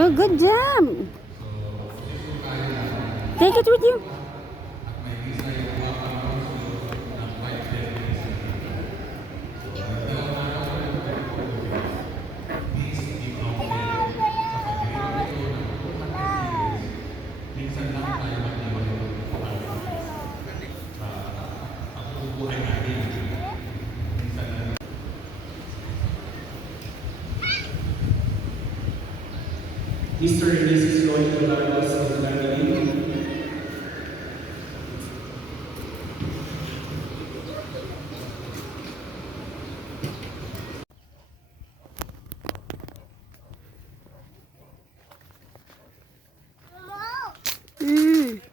Oh, good job. Take it with you. Mr. and Mrs. Lloyd Galagos of the family. Mm.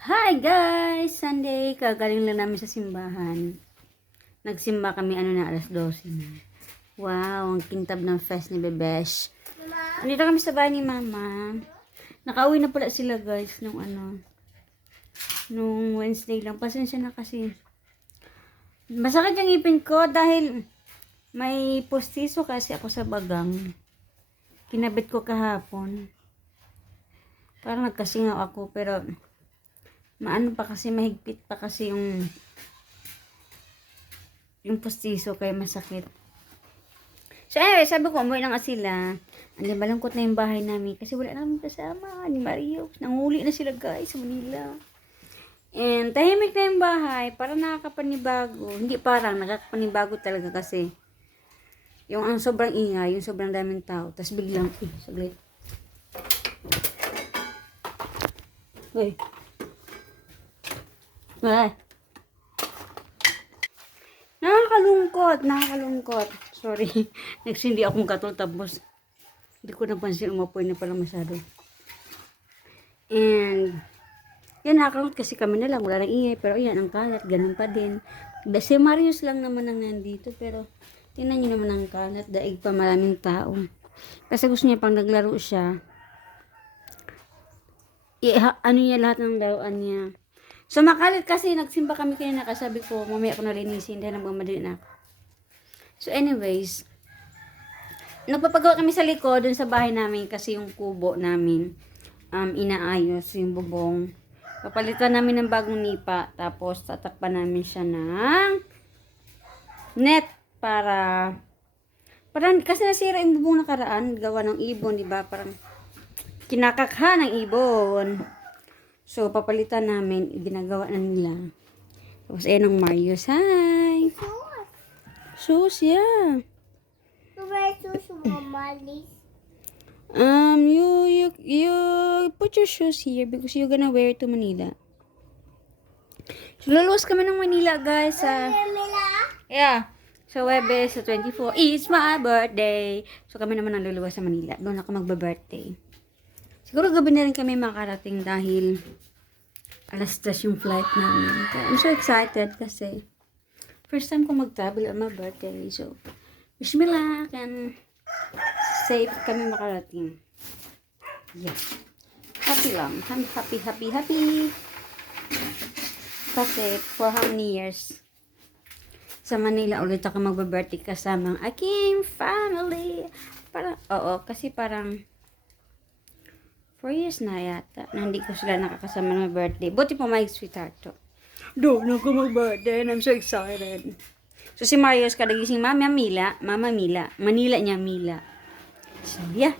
Hi guys! Sunday, kagaling lang namin sa simbahan. Nagsimba kami alas 12 na. Wow, ang kintab ng fest ni Bebesh. Andito kami sa bahay ni Mama. Nakauwi na pala sila guys nung Wednesday lang. Pasensya na kasi. Masakit yung ipin ko dahil may postiso kasi ako sa bagang. Kinabit ko kahapon. Parang nagkasingaw ako pero maano pa kasi, mahigpit pa kasi yung postiso kaya masakit. So anyway, sabi ko umuwi na nga sila. Hindi, malungkot na yung bahay namin kasi wala namin kasama ni Mario. Nanguli na sila guys sa Manila. And tahimik na yung bahay, parang nakakapanibago. Hindi parang, nakakapanibago talaga kasi yung ang sobrang ingay, yung sobrang daming tao. Tapos biglang, saglit. Uy. Ay. Nakakalungkot. Sorry. Nagsindi akong katol tapos hindi ko napansin umapoy na pala masyado. And yan, nakakalungkot kasi kami na lang. Wala nang ingay. Pero yan, ang kalat. Ganun pa din. Si Marius lang naman ang nandito. Pero tingnan nyo naman ang kalat. Daig pa maraming tao. Kasi gusto niya pang naglaro siya. Ano niya lahat ng laruan niya. So makalat kasi nagsimba kami kanina, kasabi ko mamaya ko nalinisin dahil nagmamadali na ako. So anyways, nagpapagawa kami sa likod dun sa bahay namin kasi yung kubo namin inaayos yung bubong. Papalitan namin ng bagong nipa tapos tatakpan namin siya ng net para kasi nasira yung bubong nakaraan, gawa ng ibon, di ba? Parang kinakakha ng ibon. So, papalitan namin, ginagawa na nila. Tapos, ayan ang Marius. Hi! Shoes, yeah. Where shoes, Mama? You put your shoes here because you're gonna wear it to Manila. So, luluwas kami ng Manila, guys. Yeah. So, Webes, sa 24, it's my birthday. So, kami naman ang luluwas sa Manila. Doon ako magba-birthday. Siguro gabi na rin kami makarating dahil alas 3 yung flight namin. I'm so excited kasi first time ko mag-travel on my birthday. So, wish me luck and safe kami makarating. Yeah. Happy lang. I'm happy. Kasi for how many years sa Manila ulit ako magba-birthday kasama ang aking family. Kasi parang 4 years na yata na hindi ko sila nakakasama ng birthday. Buti po may sweetheart to. Doon ako mag-birthday and I'm so excited. So si Marius kada gising, Mama Mila. Manila niya Mila. So yeah.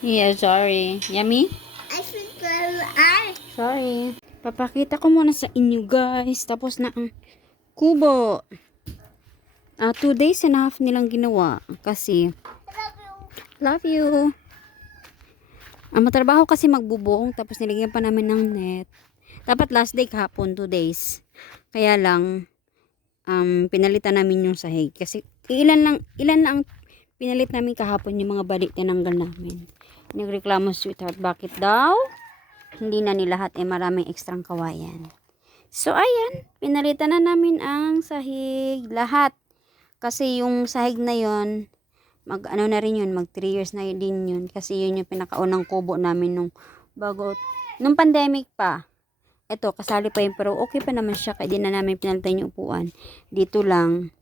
Yeah, sorry. Yummy? Sorry. Papakita ko muna sa inyo guys. Tapos na ang kubo. 2 days and a half nilang ginawa. Kasi, love you. Matrabaho kasi magbubong. Tapos nilagyan pa namin ng net. Dapat last day kahapon, 2 days. Kaya lang, pinalitan namin yung sahig. Kasi, ilan lang ang pinalit namin kahapon yung mga balik tinanggal namin. Nagreklamo sweetheart, bakit daw? Hindi na nilahat maraming ekstrang kawayan. So, ayan, pinalitan na namin ang sahig, lahat. Kasi yung sahig na yon mag 3 years na din yun. Kasi yun yung pinakaunang kubo namin nung pandemic pa. Eto, kasali pa yun, pero okay pa naman siya, kaya di na namin pinalitan yung upuan. Dito lang,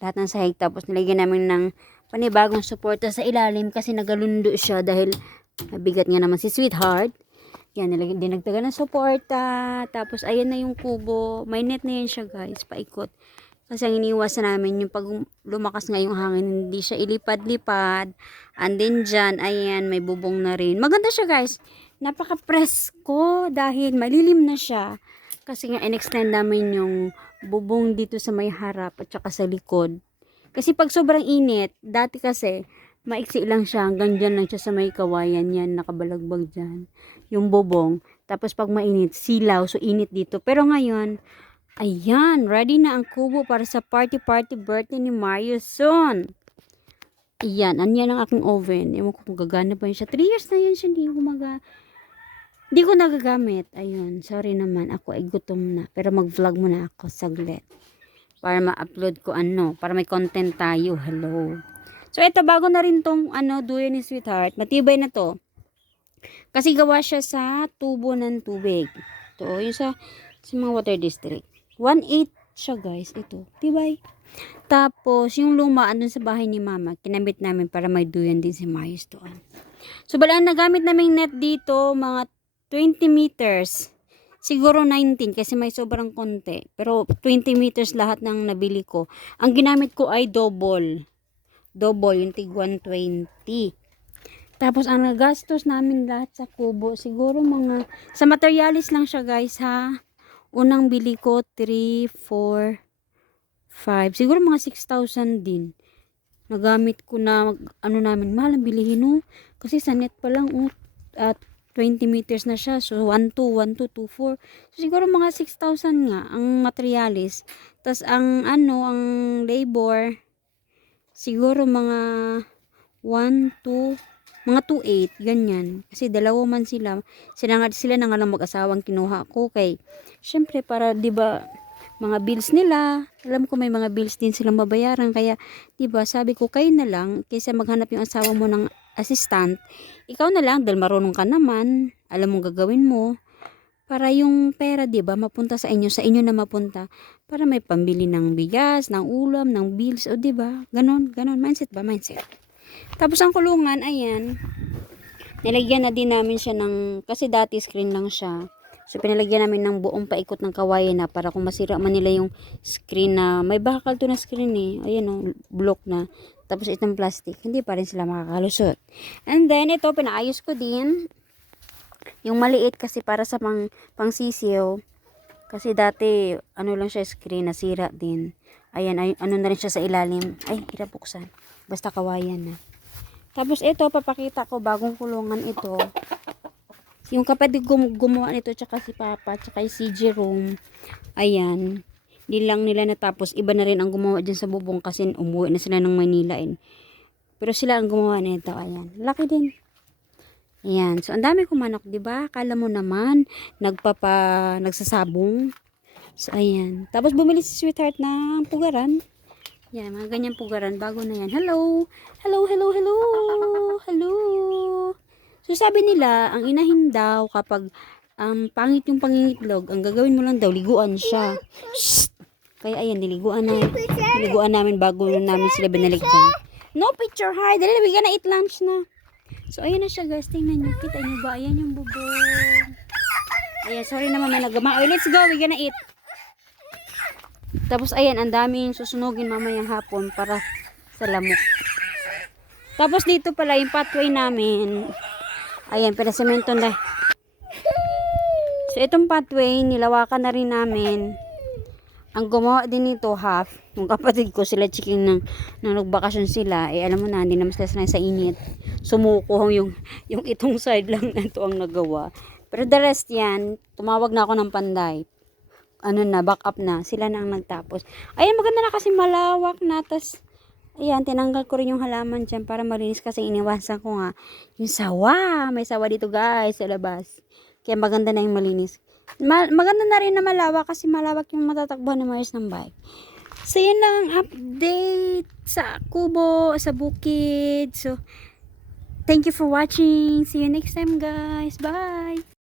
lahat ng sahig, tapos nilagyan namin ng panibagong suporta sa ilalim kasi nagalundo siya dahil mabigat nga naman si sweetheart. Yan, dinagdagan ng suporta. Tapos, ayan na yung kubo. May net na yan siya, guys. Paikot. Kasi ang iniwasan namin, yung pag lumakas nga yung hangin, hindi siya ilipad-lipad. And then dyan, ayan, may bubong na rin. Maganda siya, guys. Napaka-presko dahil malilim na siya. Kasi nga, in-extend namin yung bubong dito sa may harap at saka sa likod. Kasi pag sobrang init, dati kasi, maiksi lang siya, hanggang dyan lang siya sa may kawayan yan, nakabalagbag dyan, yung bubong. Tapos pag mainit, silaw, so init dito. Pero ngayon, ayan, ready na ang kubo para sa party birthday ni Mario soon. Ayan, anyan ang aking oven. Ewan ko kung gagana pa yun siya. 3 years na yun siya, hindi ko nagagamit. Ayun, sorry naman, ako ay gutom na. Pero mag-vlog muna ako saglit. Para ma-upload ko para may content tayo. Hello. So, ito, bago na rin tong, duyan ni sweetheart. Matibay na to. Kasi gawa siya sa tubo ng tubig. Ito, yung sa mga water district. 1/8 siya, guys. Ito, tibay. Tapos, yung luma, andun sa bahay ni mama, kinamit namin para may duyan din si Mayos doon. So, balaan nagamit namin net dito, mga 20 meters. Siguro 19 kasi may sobrang konti. Pero 20 meters lahat ng nabili ko. Ang ginamit ko ay double yung tig 120. Tapos ang nagastos namin lahat sa kubo, siguro sa materialis lang siya, guys, ha. Unang bili ko 3, 4, 5, siguro mga 6,000 din. Nagamit ko na namin, mahal ang bilihin, no. Kasi sa net pa lang at 20 meters na siya. So 1, 2, 1, 2, 2, 4. So siguro mga 6,000 nga ang materialis. Tapos ang labor, siguro mga 1, 2, mga 2,8, ganyan. Kasi dalawa man sila. Sila na nga lang mag-asawang kinuha ko. Kay, syempre, para, diba, mga bills nila. Alam ko may mga bills din silang mabayaran. Kaya, diba, sabi ko, kayo na lang, kaysa maghanap yung asawa mo ng assistant, ikaw na lang, dahil marunong ka naman, alam mong gagawin mo. Para yung pera, diba, mapunta sa inyo na mapunta. Para may pambili ng bigas, ng ulam, ng bills, o diba, ganon. Mindset ba? Mindset. Tapos ang kulungan, ayan, nilagyan na din namin siya kasi dati screen lang siya. So, pinalagyan namin ng buong paikot ng kawayan na para kung masira man nila yung screen na, may bakal to na screen ayan o, block na. Tapos itong plastic, hindi pa rin sila makakalusot. And then, ito, pinaayos ko din. Yung maliit kasi para sa pangsisiw. Kasi dati, lang siya screen, nasira din. Ayan, na rin siya sa ilalim. Ay, hirap buksan. Basta kawayan na. Tapos ito, papakita ko bagong kulungan ito. Yung kapatid gumawa nito, tsaka si Papa, tsaka si Jerome. Ayan. Di lang nila natapos. Iba na rin ang gumawa dyan sa bubong kasi umuwi na sila ng Manila. Pero sila ang gumawa nito. Ayan. Laki din. Ayan. So, ang dami kong manok, diba? Akala mo naman, nagsasabong. So, ayan. Tapos, bumili si sweetheart ng pugaran. Yan, mga ganyan pugaran. Bago na yan. Hello! So, sabi nila, ang inahin daw kapag pangit yung pangingitlog, ang gagawin mo lang daw, liguan siya. Shh! Kaya, ayan, niliguan namin bago namin sila binalik dyan. No picture, hi! Dali, we gonna eat lunch na. So, ayan na siya, guys. Tingnan nyo. Kita nyo ba? Ayan yung bubong. Ayan, sorry naman, may nagama. Oh, let's go. We gonna eat. Tapos, ayan, ang daming susunugin mamayang hapon para sa lamok. Tapos, dito pala yung pathway namin. Ayan, pinasemento na. So, itong pathway, nilawakan na rin namin. Ang gumawa din nito, half, yung kapatid ko, sila chiking nang nagbakasyon sila, eh alam mo na, hindi naman sila sanay sa init. Sumuko yung itong side lang na ito ang nagawa. Pero the rest yan, tumawag na ako ng panday. Ano na, back up na. Sila na ang nagtapos. Ayan, maganda na kasi malawak na. Tas, ayan, tinanggal ko rin yung halaman dyan para malinis kasi iniwasan ko nga yung sawa. May sawa dito guys, sa labas. Kaya maganda na yung malinis. Maganda na rin na malawak kasi malawak yung matatakbuhan ng mayos ng bike. So, yan lang ang update sa Kubo, sa bukid. So, thank you for watching. See you next time guys. Bye!